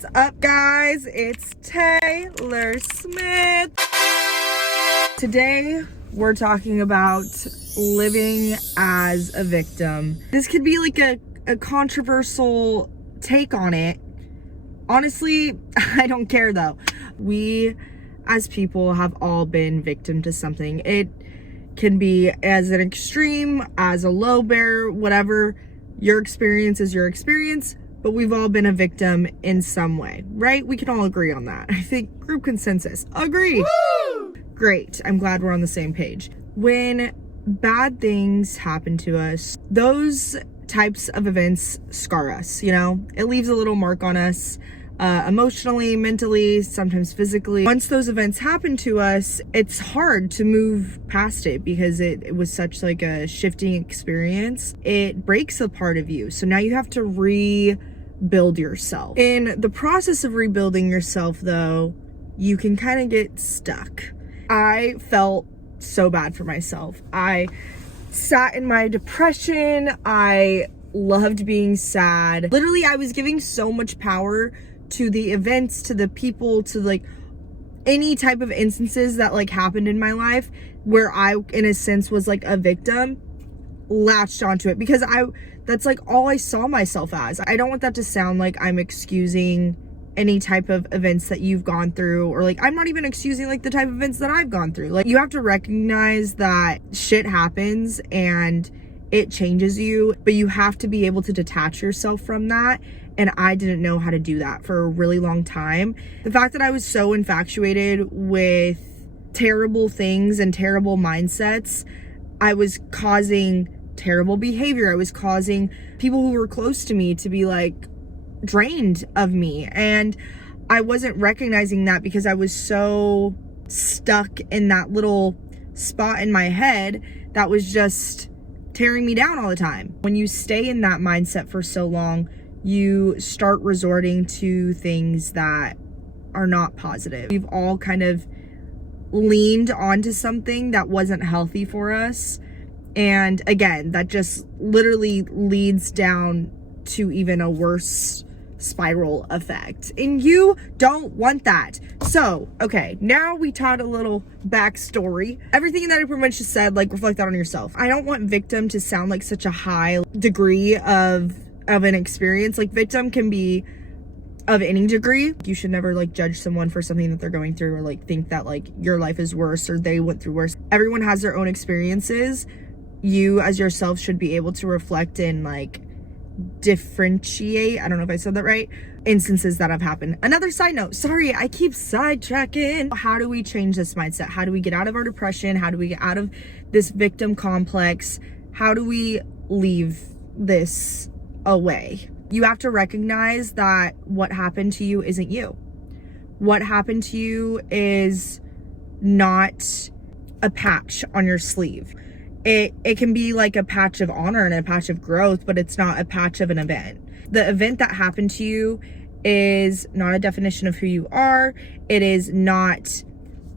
What's up, guys? It's Taylor Smith. Today, we're talking about living as a victim. This could be like a controversial take on it. Honestly, I don't care though. We, as people, have all been victim to something. It can be as an extreme, as a low bear, whatever. Your experience is your experience. But we've all been a victim in some way, right? We can all agree on that. I think group consensus. Agreed. Woo! Great. I'm glad we're on the same page. When bad things happen to us, those types of events scar us, you know? It leaves a little mark on us, emotionally, mentally, sometimes physically. Once those events happen to us, it's hard to move past it because it was such like a shifting experience. It breaks a part of you. So now you have to rebuild yourself. In the process of rebuilding yourself though, you can kind of get stuck. I felt so bad for myself. I sat in my depression. I loved being sad. Literally, I was giving so much power to the events, to the people, to like any type of instances that like happened in my life where I, in a sense, was like a victim, latched onto it because that's like all I saw myself as. I don't want that to sound like I'm excusing any type of events that you've gone through, or like I'm not even excusing like the type of events that I've gone through. Like, you have to recognize that shit happens and it changes you, but you have to be able to detach yourself from that. And I didn't know how to do that for a really long time. The fact that I was so infatuated with terrible things and terrible mindsets, I was causing terrible behavior. I was causing people who were close to me to be like drained of me. And I wasn't recognizing that because I was so stuck in that little spot in my head that was just tearing me down all the time. When you stay in that mindset for so long, you start resorting to things that are not positive. We've all kind of leaned onto something that wasn't healthy for us. And again, that just literally leads down to even a worse spiral effect. And you don't want that. So, okay, now we taught a little backstory. Everything that I pretty much just said, like, reflect that on yourself. I don't want victim to sound like such a high degree of an experience. Like, victim can be of any degree. You should never like judge someone for something that they're going through, or like think that like your life is worse or they went through worse. Everyone has their own experiences. You as yourself should be able to reflect and like differentiate, I don't know if I said that right, instances that have happened. Another side note, sorry, I keep sidetracking. How do we change this mindset? How do we get out of our depression? How do we get out of this victim complex? How do we leave this away? You have to recognize that what happened to you isn't you. What happened to you is not a patch on your sleeve. It can be like a patch of honor and a patch of growth, but it's not a patch of an event. The event that happened to you is not a definition of who you are. It is not,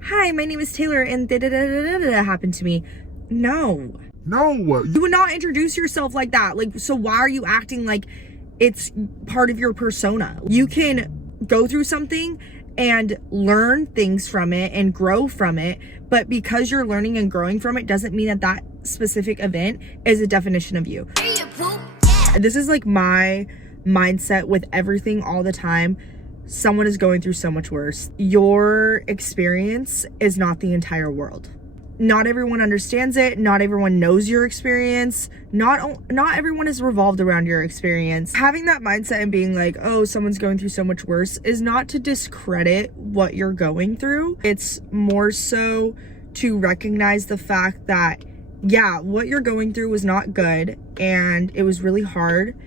hi, my name is Taylor and da-da-da-da-da-da happened to me. No. You would not introduce yourself like that. Like, so why are you acting like it's part of your persona? You can go through something and learn things from it and grow from it, but because you're learning and growing from it doesn't mean that that specific event is a definition of you. This is like my mindset with everything all the time. Someone is going through so much worse. Your experience is not the entire world. Not everyone understands it. Not everyone knows your experience. Not everyone is revolved around your experience. Having that mindset and being like, oh, someone's going through so much worse is not to discredit what you're going through. It's more so to recognize the fact that, yeah, what you're going through was not good and it was really hard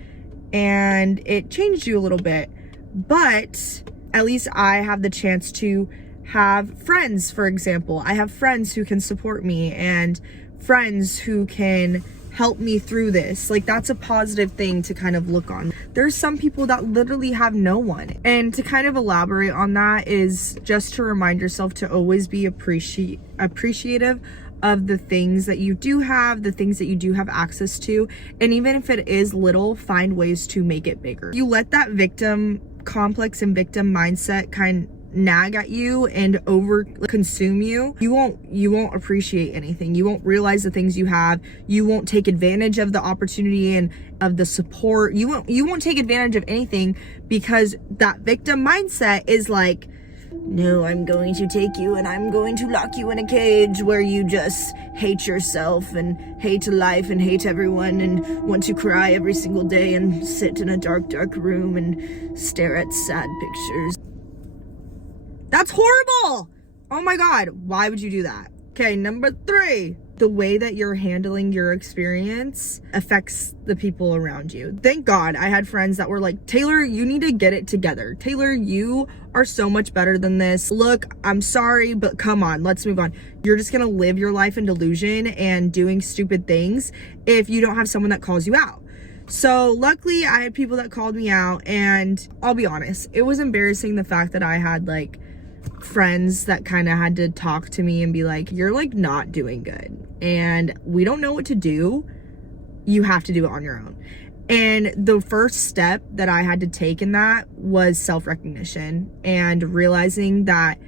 and it changed you a little bit. But at least I have the chance to have friends, for example. I have friends who can support me and friends who can help me through this. Like, that's a positive thing to kind of look on. There's some people that literally have no one. And to kind of elaborate on that is just to remind yourself to always be appreciative of the things that you do have, the things that you do have access to. And even if it is little, find ways to make it bigger. You let that victim complex and victim mindset kind nag at you and over consume you, you won't appreciate anything. You won't realize the things you have. You won't take advantage of the opportunity and of the support. You won't take advantage of anything, because that victim mindset is like, no, I'm going to take you and I'm going to lock you in a cage where you just hate yourself and hate life and hate everyone and want to cry every single day and sit in a dark room and stare at sad pictures. That's horrible. Oh my God. Why would you do that? Okay, number 3. The way that you're handling your experience affects the people around you. Thank God I had friends that were like, Taylor, you need to get it together. Taylor, you are so much better than this. Look, I'm sorry, but come on, let's move on. You're just gonna live your life in delusion and doing stupid things if you don't have someone that calls you out. So luckily I had people that called me out, and I'll be honest, it was embarrassing the fact that I had like friends that kind of had to talk to me and be like, you're like not doing good and we don't know what to do. You have to do it on your own. And the first step that I had to take in that was self-recognition and realizing that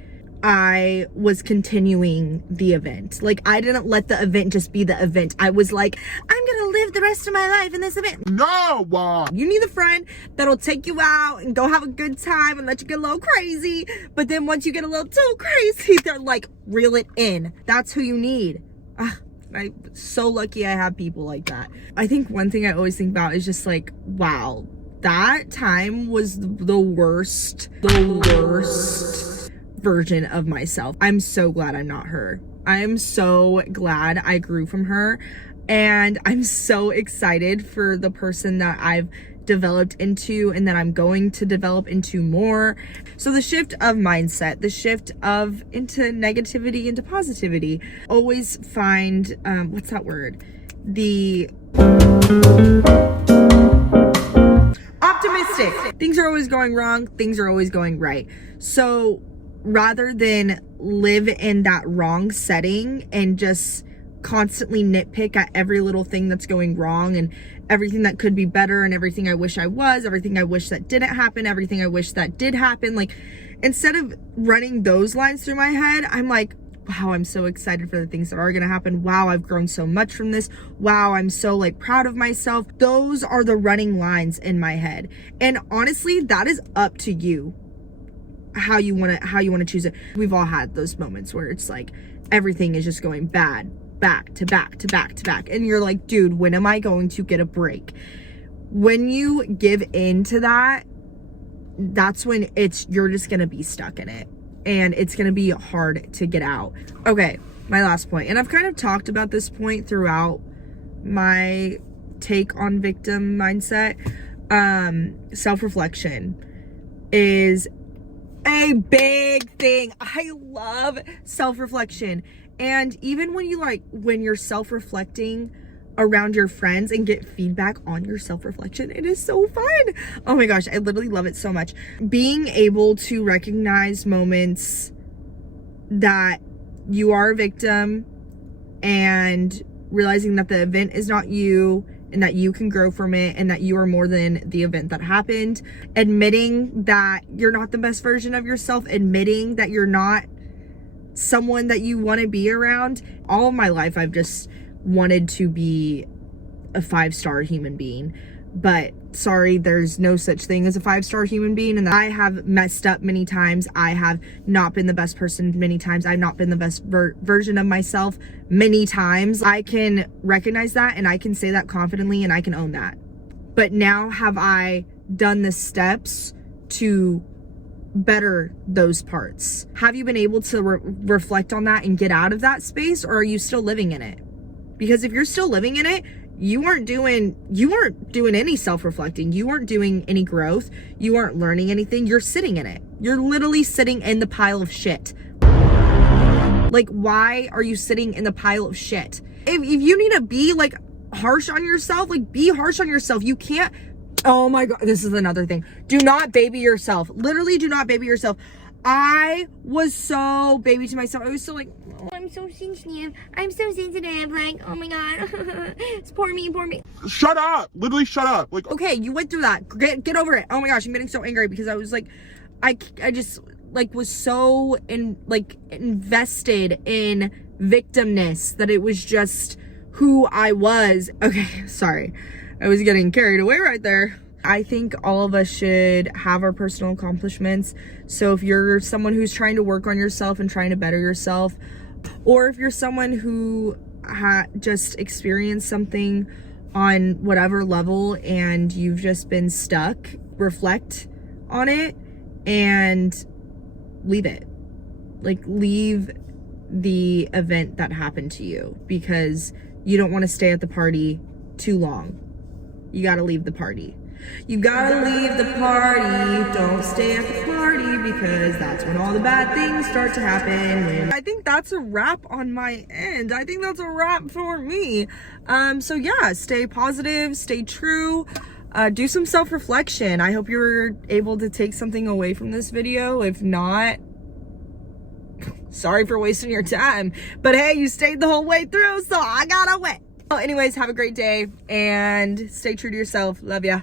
I was continuing the event. Like, I didn't let the event just be the event. I was like, I'm gonna live the rest of my life in this event. No! You need a friend that'll take you out and go have a good time and let you get a little crazy. But then once you get a little too crazy, they're like, reel it in. That's who you need. I'm so lucky I have people like that. I think one thing I always think about is just like, wow, that time was the worst version of myself. I'm so glad I'm not her. I am so glad I grew from her, and I'm so excited for the person that I've developed into and that I'm going to develop into more. So the shift of mindset, the shift of into negativity into positivity. Always find what's that word? The optimistic. Things are always going wrong, things are always going right. So rather than live in that wrong setting and just constantly nitpick at every little thing that's going wrong and everything that could be better and everything I wish I was, everything I wish that didn't happen, everything I wish that did happen, like instead of running those lines through my head, I'm like, wow, I'm so excited for the things that are gonna happen. Wow, I've grown so much from this. Wow, I'm so like proud of myself. Those are the running lines in my head. And honestly, that is up to you. How you want to choose it. We've all had those moments where it's like everything is just going bad, back to back to back to back, and you're like, dude, when am I going to get a break? When you give in to that, that's when you're just gonna be stuck in it, and it's gonna be hard to get out. Okay, my last point, and I've kind of talked about this point throughout my take on victim mindset. Self-reflection is a big thing. I love self-reflection. And even when you're self-reflecting around your friends and get feedback on your self-reflection, it is so fun. Oh my gosh, I literally love it so much. Being able to recognize moments that you are a victim and realizing that the event is not you and that you can grow from it and that you are more than the event that happened. Admitting that you're not the best version of yourself, admitting that you're not someone that you want to be around. All of my life, I've just wanted to be a 5-star human being. But sorry, there's no such thing as a 5-star human being, and I have messed up many times. I have not been the best person many times. I've not been the best version of myself many times. I can recognize that, and I can say that confidently, and I can own that. But now have I done the steps to better those parts? Have you been able to reflect on that and get out of that space, or are you still living in it? Because if you're still living in it, you weren't doing any self-reflecting. You weren't doing any growth. You weren't learning anything. You're sitting in it. You're literally sitting in the pile of shit. Like, why are you sitting in the pile of shit? If you need to be like harsh on yourself, like be harsh on yourself. You can't, oh my God, this is another thing. Do not baby yourself. Literally do not baby yourself. I was so baby to myself. I was so like, oh, I'm so sensitive. I'm so sensitive. Like, oh my God. It's poor me, poor me. Shut up. Literally shut up. Like, okay, you went through that. Get over it. Oh my gosh, I'm getting so angry because I was like, I just like was so invested in victimness that it was just who I was. Okay, sorry. I was getting carried away right there. I think all of us should have our personal accomplishments. So if you're someone who's trying to work on yourself and trying to better yourself, or if you're someone who just experienced something on whatever level and you've just been stuck, reflect on it and leave it. Like, leave the event that happened to you, because you don't want to stay at the party too long. You gotta leave the party. You gotta leave the party. Don't stay at the party, because that's when all the bad things start to happen. I think that's a wrap on my end. I think that's a wrap for me. So yeah, stay positive, stay true. Do some self-reflection. I hope you're able to take something away from this video. If not, sorry for wasting your time. But hey, you stayed the whole way through, so I gotta win. Well, anyways, have a great day and stay true to yourself. Love ya.